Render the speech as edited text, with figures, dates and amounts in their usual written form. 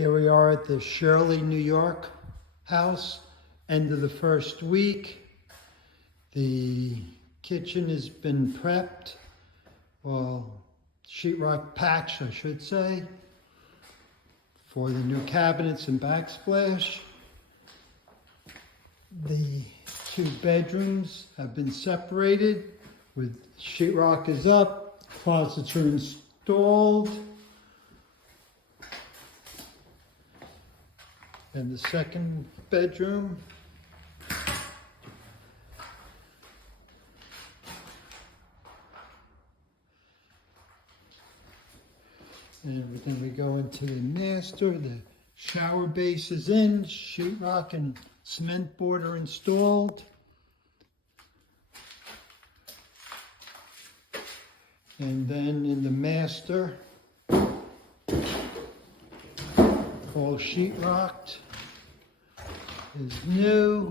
Here we are at the Shirley, New York house, end of the first week. The kitchen has been prepped, well, sheetrock patched, I should say, for the new cabinets and backsplash. The two bedrooms have been separated with sheetrock is up, closets are installed. And the second bedroom. And then we go into the master. The shower base is in, sheetrock and cement board are installed. And then in the master, all sheetrocked is new.